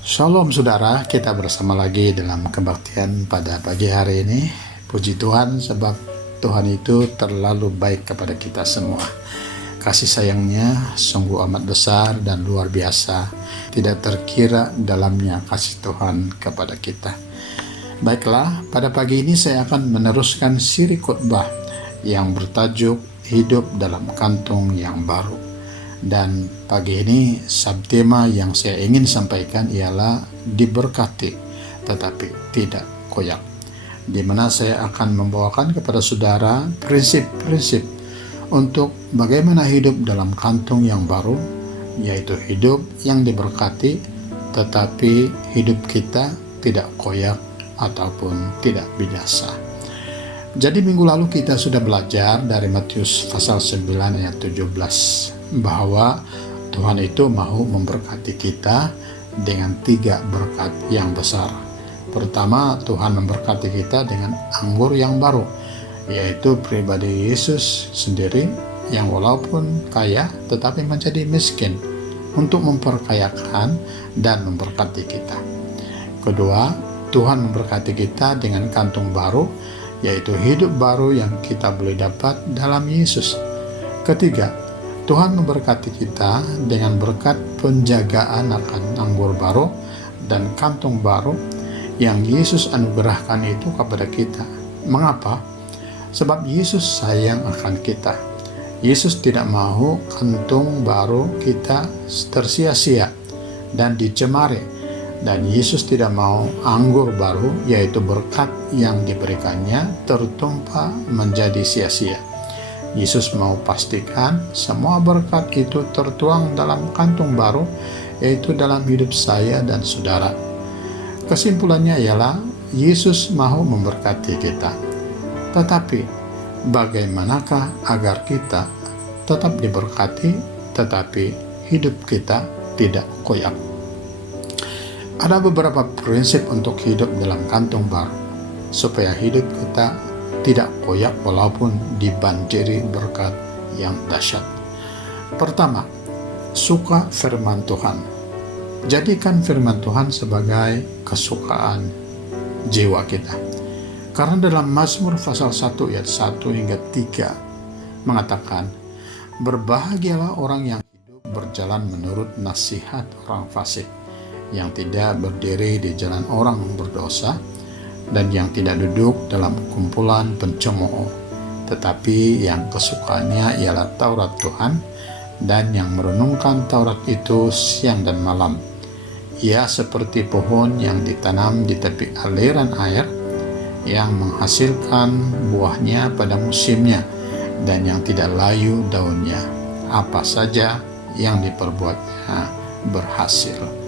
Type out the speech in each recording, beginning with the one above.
Shalom saudara, kita bersama lagi dalam kebaktian pada pagi hari ini. Puji Tuhan sebab Tuhan itu terlalu baik kepada kita semua. Kasih sayangnya sungguh amat besar dan luar biasa. Tidak terkira dalamnya kasih Tuhan kepada kita. Baiklah, pada pagi ini saya akan meneruskan siri khotbah yang bertajuk Hidup dalam Kantung yang Baru. Dan pagi ini subtema yang saya ingin sampaikan ialah diberkati tetapi tidak koyak, di mana saya akan membawakan kepada saudara prinsip-prinsip untuk bagaimana hidup dalam kantung yang baru, yaitu hidup yang diberkati tetapi hidup kita tidak koyak ataupun tidak binasa. Jadi minggu lalu kita sudah belajar dari Matius pasal 9 ayat 17 bahwa Tuhan itu mau memberkati kita dengan 3 berkat yang besar. Pertama, Tuhan memberkati kita dengan anggur yang baru, yaitu pribadi Yesus sendiri yang walaupun kaya tetapi menjadi miskin untuk memperkayakan dan memberkati kita. Kedua, Tuhan memberkati kita dengan kantung baru, yaitu hidup baru yang kita boleh dapat dalam Yesus. Ketiga, Tuhan memberkati kita dengan berkat penjagaan akan anggur baru dan kantung baru yang Yesus anugerahkan itu kepada kita. Mengapa? Sebab Yesus sayang akan kita. Yesus tidak mau kantung baru kita tersia-sia dan dicemari. Dan Yesus tidak mau anggur baru, yaitu berkat yang diberikannya, tertumpah menjadi sia-sia. Yesus mau pastikan semua berkat itu tertuang dalam kantung baru, yaitu dalam hidup saya dan saudara. Kesimpulannya ialah Yesus mau memberkati kita. Tetapi bagaimanakah agar kita tetap diberkati tetapi hidup kita tidak koyak? Ada beberapa prinsip untuk hidup dalam kantung baru supaya hidup kita tidak koyak walaupun dibanjiri berkat yang dahsyat. Pertama, suka firman Tuhan. Jadikan firman Tuhan sebagai kesukaan jiwa kita. Karena dalam Mazmur pasal 1 ayat 1 hingga 3 mengatakan, berbahagialah orang yang hidup berjalan menurut nasihat orang fasik, yang tidak berdiri di jalan orang berdosa, dan yang tidak duduk dalam kumpulan pencemooh, tetapi yang kesukaannya ialah Taurat Tuhan, dan yang merenungkan Taurat itu siang dan malam. Ia seperti pohon yang ditanam di tepi aliran air, yang menghasilkan buahnya pada musimnya, dan yang tidak layu daunnya. Apa saja yang diperbuatnya berhasil.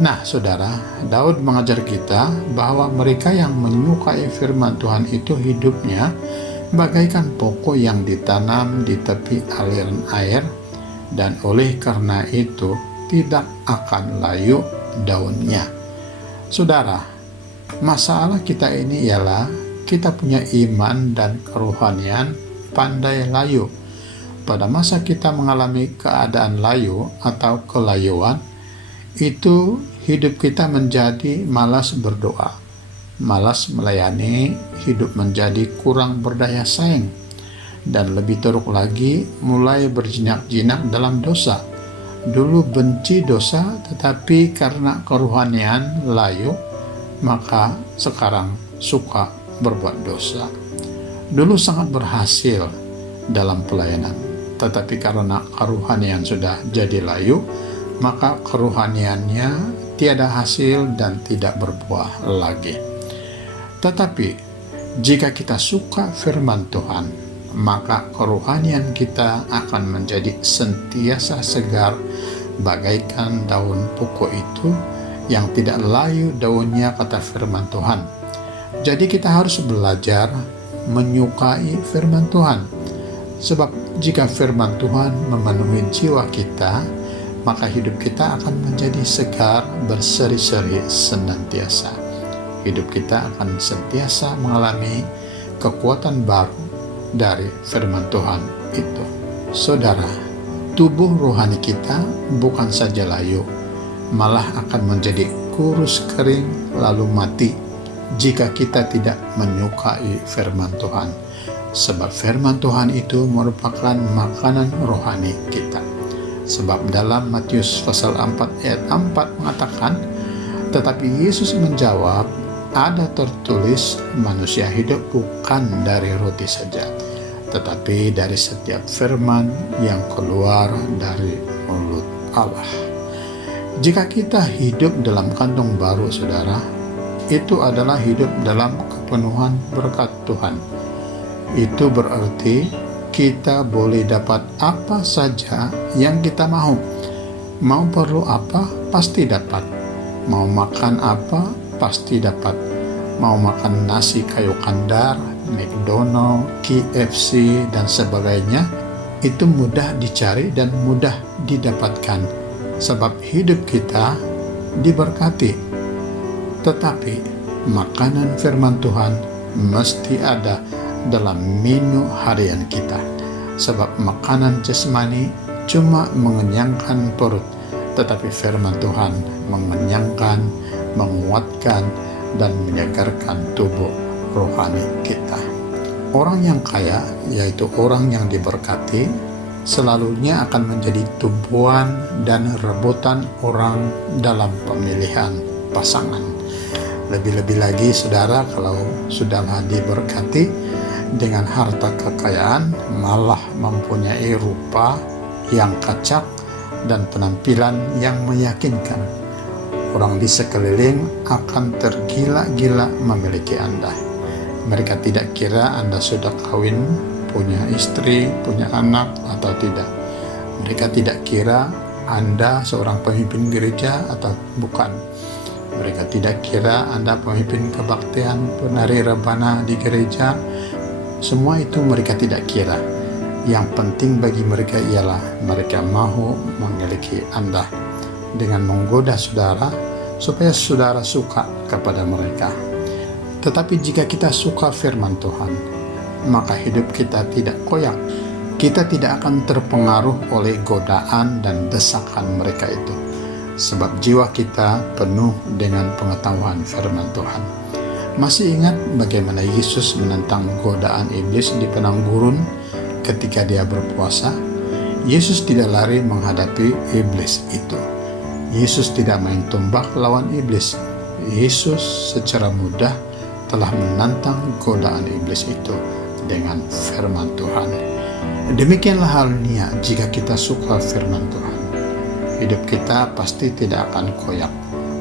Nah, saudara, Daud mengajar kita bahwa mereka yang menyukai firman Tuhan itu hidupnya bagaikan pokok yang ditanam di tepi aliran air, dan oleh karena itu tidak akan layu daunnya. Saudara, masalah kita ini ialah kita punya iman dan kerohanian pandai layu. Pada masa kita mengalami keadaan layu atau kelayuan, itu hidup kita menjadi malas berdoa, malas melayani, hidup menjadi kurang berdaya saing, dan lebih teruk lagi mulai berjinak-jinak dalam dosa. Dulu benci dosa, tetapi karena kerohanian layu, maka sekarang suka berbuat dosa. Dulu sangat berhasil dalam pelayanan, tetapi karena kerohanian sudah jadi layu, maka kerohaniannya tiada hasil dan tidak berbuah lagi. Tetapi jika kita suka firman Tuhan, maka kerohanian kita akan menjadi sentiasa segar bagaikan daun pokok itu yang tidak layu daunnya, kata firman Tuhan. Jadi kita harus belajar menyukai firman Tuhan, sebab jika firman Tuhan memenuhi jiwa kita, maka hidup kita akan menjadi segar, berseri-seri senantiasa. Hidup kita akan sentiasa mengalami kekuatan baru dari firman Tuhan itu. Saudara, tubuh rohani kita bukan saja layu, malah akan menjadi kurus kering lalu mati jika kita tidak menyukai firman Tuhan. Sebab firman Tuhan itu merupakan makanan rohani kita. Sebab dalam Matius pasal 4 ayat 4 mengatakan, tetapi Yesus menjawab, ada tertulis, manusia hidup bukan dari roti saja, tetapi dari setiap firman yang keluar dari mulut Allah. Jika kita hidup dalam kantong baru, saudara, itu adalah hidup dalam kepenuhan berkat Tuhan. Itu berarti kita boleh dapat apa saja yang kita mau. Mau perlu apa, pasti dapat. Mau makan apa, pasti dapat. Mau makan nasi kayu kandar, McDonald, KFC, dan sebagainya, itu mudah dicari dan mudah didapatkan. Sebab hidup kita diberkati. Tetapi makanan firman Tuhan mesti ada dalam menu harian kita. Sebab makanan jasmani cuma mengenyangkan perut, tetapi firman Tuhan mengenyangkan, menguatkan, dan menyegarkan tubuh rohani kita. Orang yang kaya, yaitu orang yang diberkati, selalunya akan menjadi tumpuan dan rebutan orang dalam pemilihan pasangan. Lebih-lebih lagi, saudara, kalau sudahlah diberkati dengan harta kekayaan, malah mempunyai rupa yang kacak dan penampilan yang meyakinkan. Orang di sekeliling akan tergila-gila memiliki Anda. Mereka tidak kira Anda sudah kawin, punya istri, punya anak, atau tidak. Mereka tidak kira Anda seorang pemimpin gereja atau bukan. Mereka tidak kira Anda pemimpin kebaktian, penari rebana di gereja. Semua itu mereka tidak kira. Yang penting bagi mereka ialah mereka mahu memiliki Anda dengan menggoda saudara supaya saudara suka kepada mereka. Tetapi jika kita suka firman Tuhan, maka hidup kita tidak koyak. Kita tidak akan terpengaruh oleh godaan dan desakan mereka itu. Sebab jiwa kita penuh dengan pengetahuan firman Tuhan. Masih ingat bagaimana Yesus menentang godaan iblis di padang gurun ketika dia berpuasa? Yesus tidak lari menghadapi iblis itu. Yesus tidak main tombak lawan iblis. Yesus secara mudah telah menantang godaan iblis itu dengan firman Tuhan. Demikianlah halnya jika kita suka firman Tuhan. Hidup kita pasti tidak akan koyak,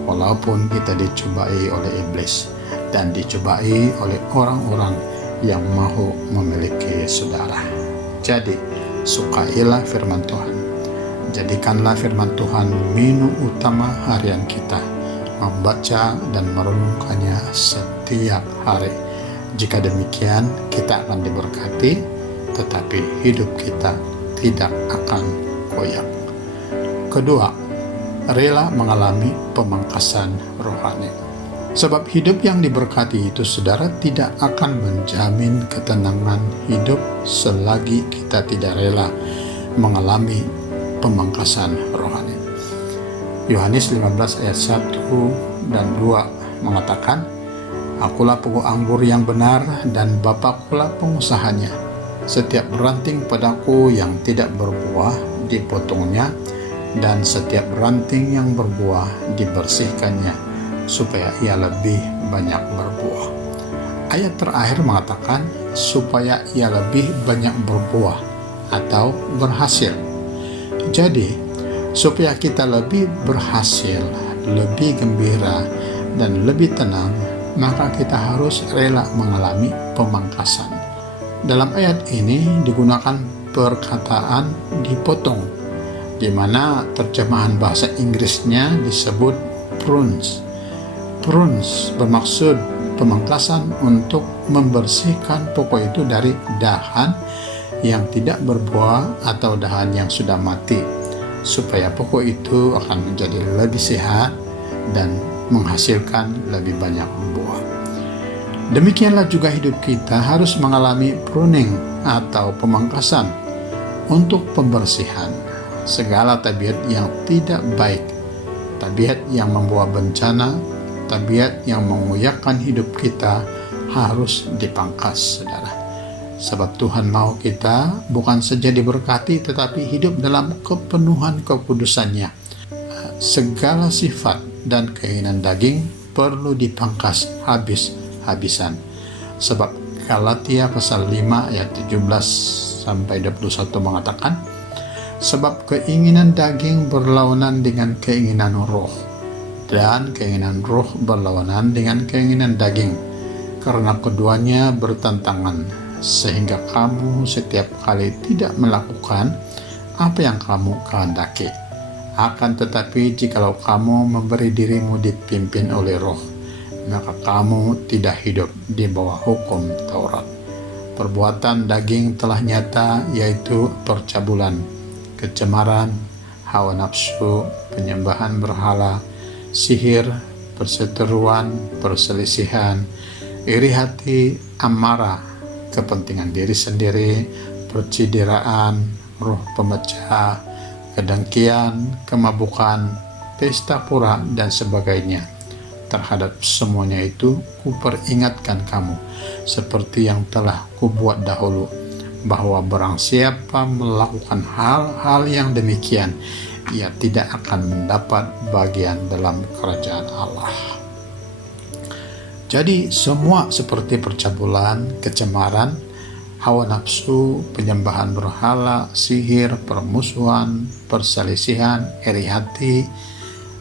walaupun kita dicobai oleh iblis dan dicobai oleh orang-orang yang mahu memiliki saudara. Jadi, sukailah firman Tuhan. Jadikanlah firman Tuhan menu utama harian kita, membaca dan merenungkannya setiap hari. Jika demikian, kita akan diberkati, tetapi hidup kita tidak akan koyak. Kedua, rela mengalami pemangkasan rohani. Sebab hidup yang diberkati itu, saudara, tidak akan menjamin ketenangan hidup selagi kita tidak rela mengalami pemangkasan rohani. Yohanes 15 ayat 1 dan 2 mengatakan, Akulah pokok anggur yang benar dan Bapa pula pengusahanya. Setiap ranting padaku yang tidak berbuah dipotongnya, dan setiap ranting yang berbuah dibersihkannya, supaya ia lebih banyak berbuah. Ayat terakhir mengatakan supaya ia lebih banyak berbuah atau berhasil. Jadi, supaya kita lebih berhasil, lebih gembira, dan lebih tenang, maka kita harus rela mengalami pemangkasan. Dalam ayat ini digunakan perkataan dipotong, di mana terjemahan bahasa Inggrisnya disebut prunes. Prunes bermaksud pemangkasan untuk membersihkan pokok itu dari dahan yang tidak berbuah atau dahan yang sudah mati, supaya pokok itu akan menjadi lebih sehat dan menghasilkan lebih banyak buah. Demikianlah juga hidup kita harus mengalami pruning atau pemangkasan untuk pembersihan segala tabiat yang tidak baik tabiat yang membawa bencana, tabiat yang mengoyakkan hidup kita harus dipangkas, saudara. Sebab Tuhan mau kita bukan saja diberkati, tetapi hidup dalam kepenuhan kekudusannya. Segala sifat dan keinginan daging perlu dipangkas habis-habisan. Sebab Galatia pasal 5 ayat 17 sampai 21 mengatakan, sebab keinginan daging berlawanan dengan keinginan roh, dan keinginan roh berlawanan dengan keinginan daging, karena keduanya bertentangan, sehingga kamu setiap kali tidak melakukan apa yang kamu kehendaki. Akan tetapi jikalau kamu memberi dirimu dipimpin oleh roh, maka kamu tidak hidup di bawah hukum Taurat. Perbuatan daging telah nyata, yaitu percabulan, kecemaran, hawa nafsu, penyembahan berhala, sihir, perseteruan, perselisihan, iri hati, amarah, kepentingan diri sendiri, percideraan, roh pemecah, kedengkian, kemabukan, pesta pora, dan sebagainya. Terhadap semuanya itu kuperingatkan kamu, seperti yang telah kubuat dahulu, bahwa barang siapa melakukan hal-hal yang demikian, ia tidak akan mendapat bagian dalam kerajaan Allah. Jadi semua seperti percabulan, kecemaran, hawa nafsu, penyembahan berhala, sihir, permusuhan, perselisihan, iri hati,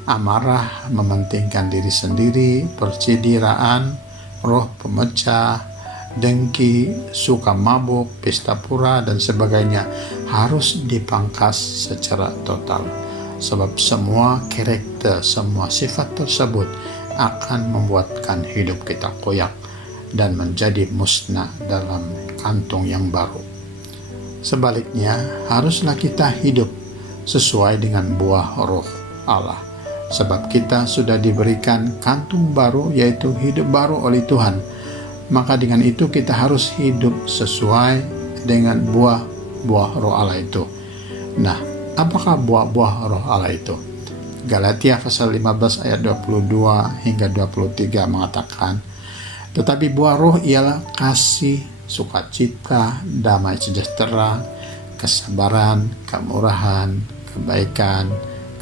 amarah, mementingkan diri sendiri, percidiraan, roh pemecah, dengki, suka mabuk, pesta pura, dan sebagainya harus dipangkas secara total. Sebab semua karakter, semua sifat tersebut akan membuatkan hidup kita koyak dan menjadi musnah dalam kantung yang baru. Sebaliknya, haruslah kita hidup sesuai dengan buah roh Allah. Sebab kita sudah diberikan kantung baru, yaitu hidup baru oleh Tuhan. Maka dengan itu kita harus hidup sesuai dengan buah roh Allah itu. Nah, apakah buah roh Allah itu? Galatia pasal 15 ayat 22 hingga 23 mengatakan, tetapi buah roh ialah kasih, sukacita, damai sejahtera, kesabaran, kemurahan, kebaikan,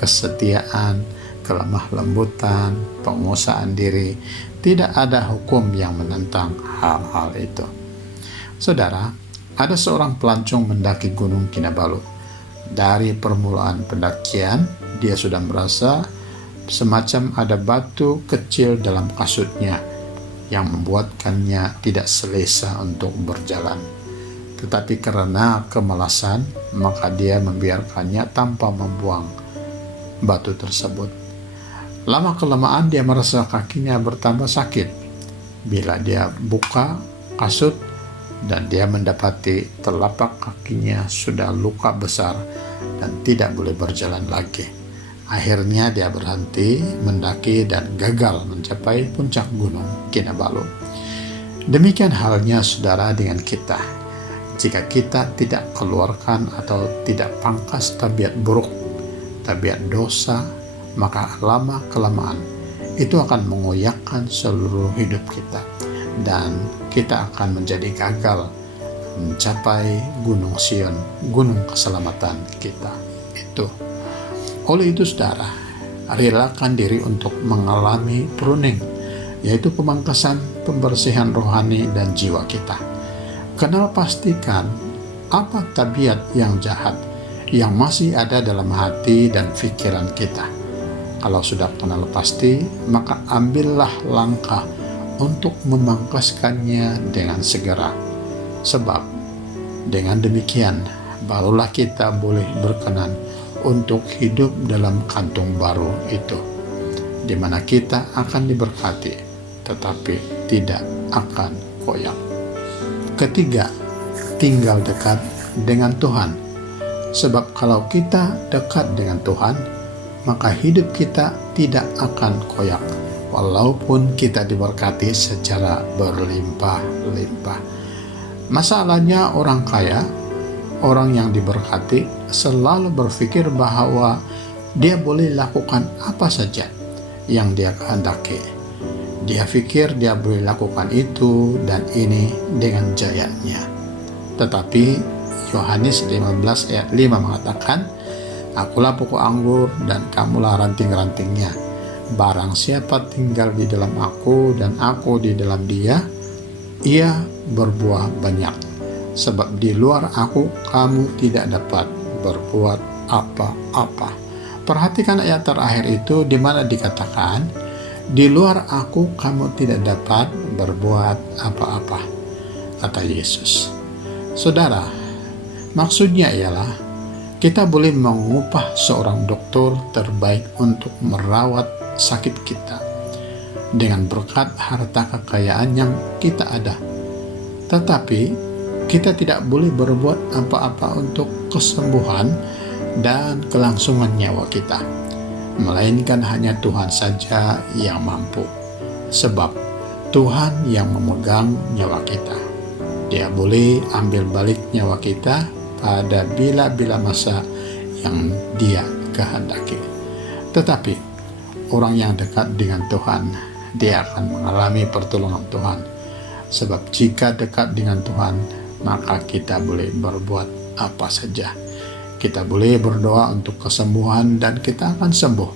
kesetiaan, kelemah lembutan, penguasaan diri. Tidak ada hukum yang menentang hal-hal itu. Saudara, ada seorang pelancong mendaki Gunung Kinabalu. Dari permulaan pendakian, dia sudah merasa semacam ada batu kecil dalam kasutnya yang membuatkannya tidak selesa untuk berjalan. Tetapi karena kemalasan, maka dia membiarkannya tanpa membuang batu tersebut. Lama-kelamaan dia merasa kakinya bertambah sakit. Bila dia buka kasut dan dia mendapati telapak kakinya sudah luka besar dan tidak boleh berjalan lagi. Akhirnya dia berhenti mendaki dan gagal mencapai puncak Gunung Kinabalu. Demikian halnya saudara dengan kita. Jika kita tidak keluarkan atau tidak pangkas tabiat buruk, tabiat dosa, maka lama-kelamaan itu akan mengoyakkan seluruh hidup kita. Dan kita akan menjadi gagal mencapai Gunung Sion, gunung keselamatan kita itu. Oleh itu saudara, relakan diri untuk mengalami pruning, yaitu pemangkasan, pembersihan rohani dan jiwa kita. Kenal pastikan apa tabiat yang jahat yang masih ada dalam hati dan pikiran kita. Kalau sudah kenal pasti, maka ambillah langkah untuk memangkaskannya dengan segera. Sebab dengan demikian barulah kita boleh berkenan untuk hidup dalam kantung baru itu, di mana kita akan diberkati tetapi tidak akan koyak. Ketiga, tinggal dekat dengan Tuhan. Sebab kalau kita dekat dengan Tuhan, maka hidup kita tidak akan koyak, walaupun kita diberkati secara berlimpah-limpah. Masalahnya orang kaya, orang yang diberkati, selalu berpikir bahwa dia boleh lakukan apa saja yang dia kehendaki. Dia pikir dia boleh lakukan itu dan ini dengan jayanya. Tetapi Yohanes 15 ayat 5 mengatakan, "Akulah pokok anggur dan kamulah ranting-rantingnya. Barang siapa tinggal di dalam aku dan aku di dalam dia, ia berbuah banyak. Sebab di luar aku kamu tidak dapat berbuat apa-apa." Perhatikan ayat terakhir itu di mana dikatakan, "Di luar aku kamu tidak dapat berbuat apa-apa," kata Yesus. Saudara, maksudnya ialah kita boleh mengupah seorang dokter terbaik untuk merawat sakit kita dengan berkat harta kekayaan yang kita ada. Tetapi kita tidak boleh berbuat apa-apa untuk kesembuhan dan kelangsungan nyawa kita, melainkan hanya Tuhan saja yang mampu. Sebab Tuhan yang memegang nyawa kita. Dia boleh ambil balik nyawa kita pada bila-bila masa yang Dia kehendaki. Tetapi orang yang dekat dengan Tuhan, dia akan mengalami pertolongan Tuhan. Sebab jika dekat dengan Tuhan, maka kita boleh berbuat apa saja. Kita boleh berdoa untuk kesembuhan dan kita akan sembuh.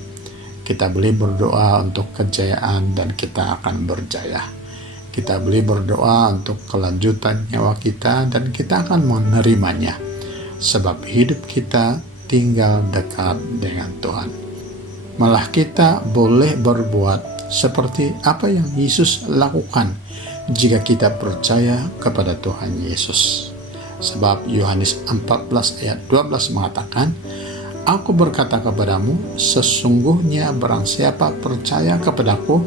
Kita boleh berdoa untuk kejayaan dan kita akan berjaya. Kita boleh berdoa untuk kelanjutan nyawa kita dan kita akan menerimanya. Sebab hidup kita tinggal dekat dengan Tuhan. Malah kita boleh berbuat seperti apa yang Yesus lakukan jika kita percaya kepada Tuhan Yesus. Sebab Yohanes 14 ayat 12 mengatakan, "Aku berkata kepadamu, sesungguhnya barang siapa percaya kepadaku,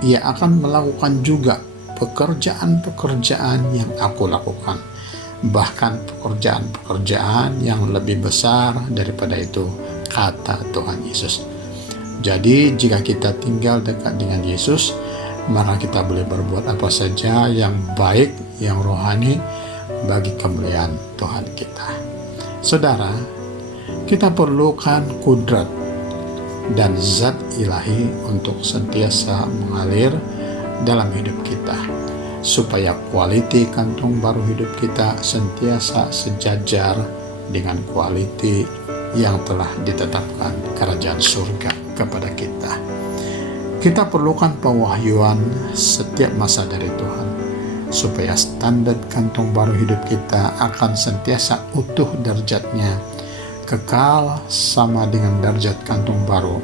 ia akan melakukan juga pekerjaan-pekerjaan yang aku lakukan. Bahkan pekerjaan-pekerjaan yang lebih besar daripada itu," kata Tuhan Yesus. Jadi jika kita tinggal dekat dengan Yesus, maka kita boleh berbuat apa saja yang baik, yang rohani bagi kemuliaan Tuhan kita. Saudara, kita perlukan kudrat dan zat ilahi untuk sentiasa mengalir dalam hidup kita, supaya kualiti kantung baru hidup kita sentiasa sejajar dengan kualiti yang telah ditetapkan kerajaan surga kepada kita. Kita perlukan pewahyuan setiap masa dari Tuhan, supaya standar kantung baru hidup kita akan sentiasa utuh derajatnya, kekal sama dengan derajat kantung baru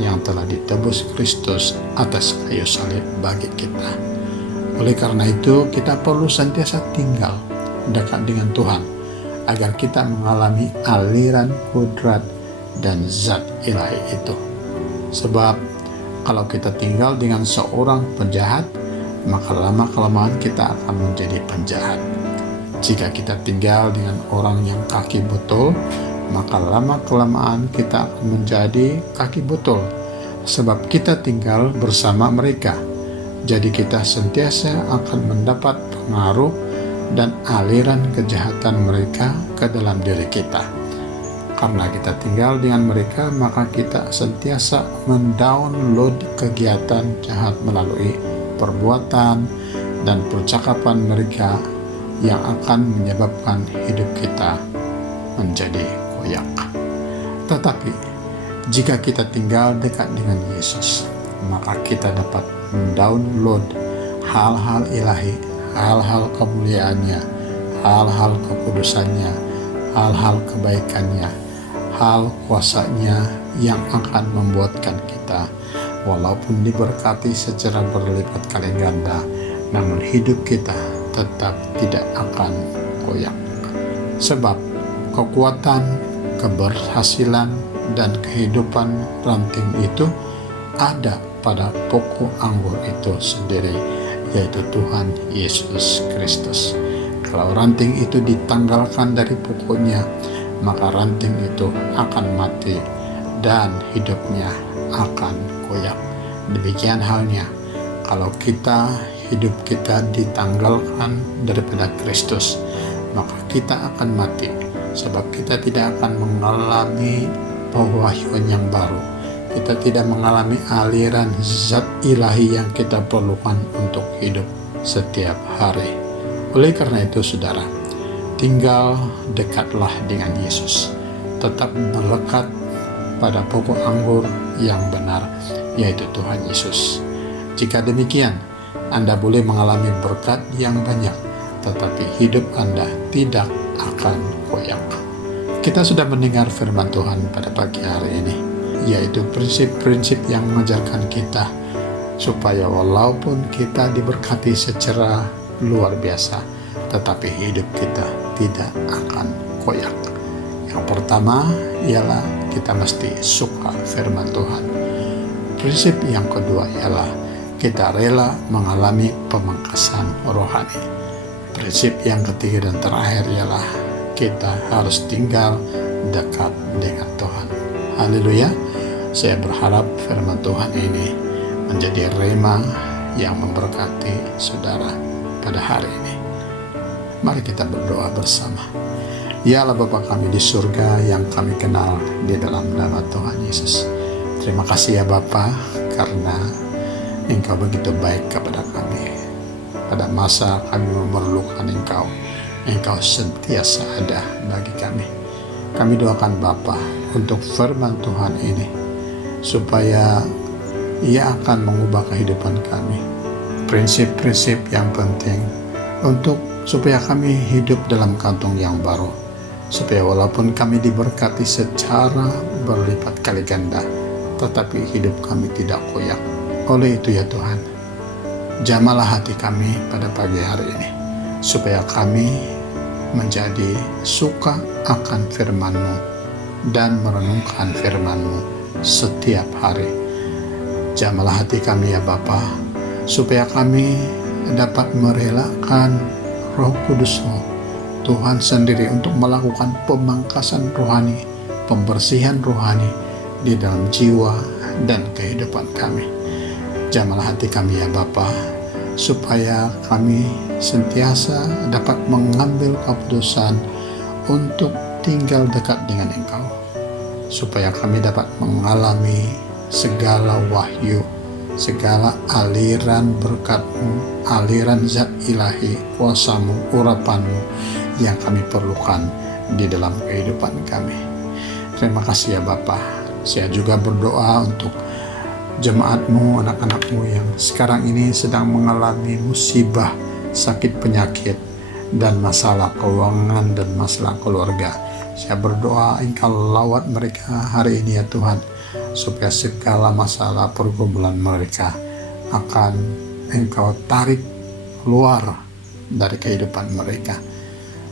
yang telah ditebus Kristus atas kayu salib bagi kita. Oleh karena itu, kita perlu sentiasa tinggal dekat dengan Tuhan, agar kita mengalami aliran kudrat dan zat ilahi itu. Sebab kalau kita tinggal dengan seorang penjahat, maka lama-kelamaan kita akan menjadi penjahat. Jika kita tinggal dengan orang yang kaki botol, maka lama-kelamaan kita akan menjadi kaki botol. Sebab kita tinggal bersama mereka. Jadi kita sentiasa akan mendapat pengaruh dan aliran kejahatan mereka ke dalam diri kita. Karena kita tinggal dengan mereka, maka kita sentiasa mendownload kegiatan jahat melalui perbuatan dan percakapan mereka yang akan menyebabkan hidup kita menjadi koyak. Tetapi jika kita tinggal dekat dengan Yesus, maka kita dapat mendownload hal-hal ilahi, hal-hal kemuliaannya, hal-hal kekudusannya, hal-hal kebaikannya, hal kuasanya yang akan membuatkan kita walaupun diberkati secara berlipat kali ganda, namun hidup kita tetap tidak akan koyak. Sebab kekuatan, keberhasilan, dan kehidupan ranting itu ada pada pokok anggur itu sendiri, yaitu Tuhan Yesus Kristus. Kalau ranting itu ditanggalkan dari pokoknya, maka ranting itu akan mati dan hidupnya akan koyak. Demikian halnya kalau hidup kita ditanggalkan daripada Kristus, maka kita akan mati, sebab kita tidak akan mengalami pewahyuan yang baru. Kita tidak mengalami aliran zat ilahi yang kita perlukan untuk hidup setiap hari. Oleh karena itu, saudara, tinggal dekatlah dengan Yesus. Tetap melekat pada pokok anggur yang benar, yaitu Tuhan Yesus. Jika demikian, Anda boleh mengalami berkat yang banyak, tetapi hidup Anda tidak akan koyak. Kita sudah mendengar firman Tuhan pada pagi hari ini, yaitu prinsip-prinsip yang mengajarkan kita supaya walaupun kita diberkati secara luar biasa, tetapi hidup kita tidak akan koyak. Yang pertama ialah kita mesti suka firman Tuhan. Prinsip yang kedua ialah kita rela mengalami pemangkasan rohani. Prinsip yang ketiga dan terakhir ialah kita harus tinggal dekat dengan Tuhan. Haleluya. Saya berharap firman Tuhan ini menjadi rema yang memberkati saudara pada hari ini. Mari kita berdoa bersama. Ya Allah Bapa kami di surga yang kami kenal di dalam nama Tuhan Yesus. Terima kasih ya Bapa, karena Engkau begitu baik kepada kami. Pada masa kami memerlukan Engkau sentiasa ada bagi kami. Kami doakan Bapa untuk firman Tuhan ini, supaya Ia akan mengubah kehidupan kami. Prinsip-prinsip yang penting supaya kami hidup dalam kantong yang baru, supaya walaupun kami diberkati secara berlipat kali ganda, tetapi hidup kami tidak koyak. Oleh itu ya Tuhan, jamahlah hati kami pada pagi hari ini, supaya kami menjadi suka akan firman-Mu dan merenungkan firman-Mu setiap hari. Jamahlah hati kami ya Bapa, supaya kami dapat merelakan Roh Kudus-Mu, Tuhan sendiri, untuk melakukan pemangkasan rohani, pembersihan rohani di dalam jiwa dan kehidupan kami. Jamahlah hati kami ya Bapa, supaya kami sentiasa dapat mengambil keputusan untuk tinggal dekat dengan Engkau, supaya kami dapat mengalami segala wahyu, segala aliran berkat-Mu, aliran zat ilahi, kuasa-Mu, urapan-Mu yang kami perlukan di dalam kehidupan kami. Terima kasih ya Bapa. Saya juga berdoa untuk jemaat-Mu, anak-anak-Mu yang sekarang ini sedang mengalami musibah, sakit penyakit, dan masalah keuangan dan masalah keluarga. Saya berdoa Engkau lawat mereka hari ini ya Tuhan, supaya segala masalah pergumulan mereka akan Engkau tarik keluar dari kehidupan mereka.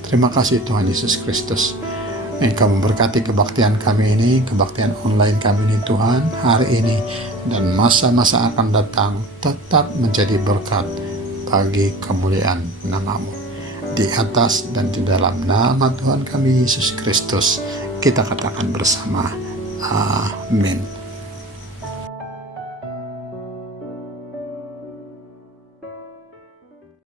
Terima kasih Tuhan Yesus Kristus. Engkau memberkati kebaktian kami ini, kebaktian online kami ini Tuhan, hari ini dan masa-masa akan datang, tetap menjadi berkat bagi kemuliaan nama-Mu. Di atas dan di dalam nama Tuhan kami Yesus Kristus, kita katakan bersama, amin.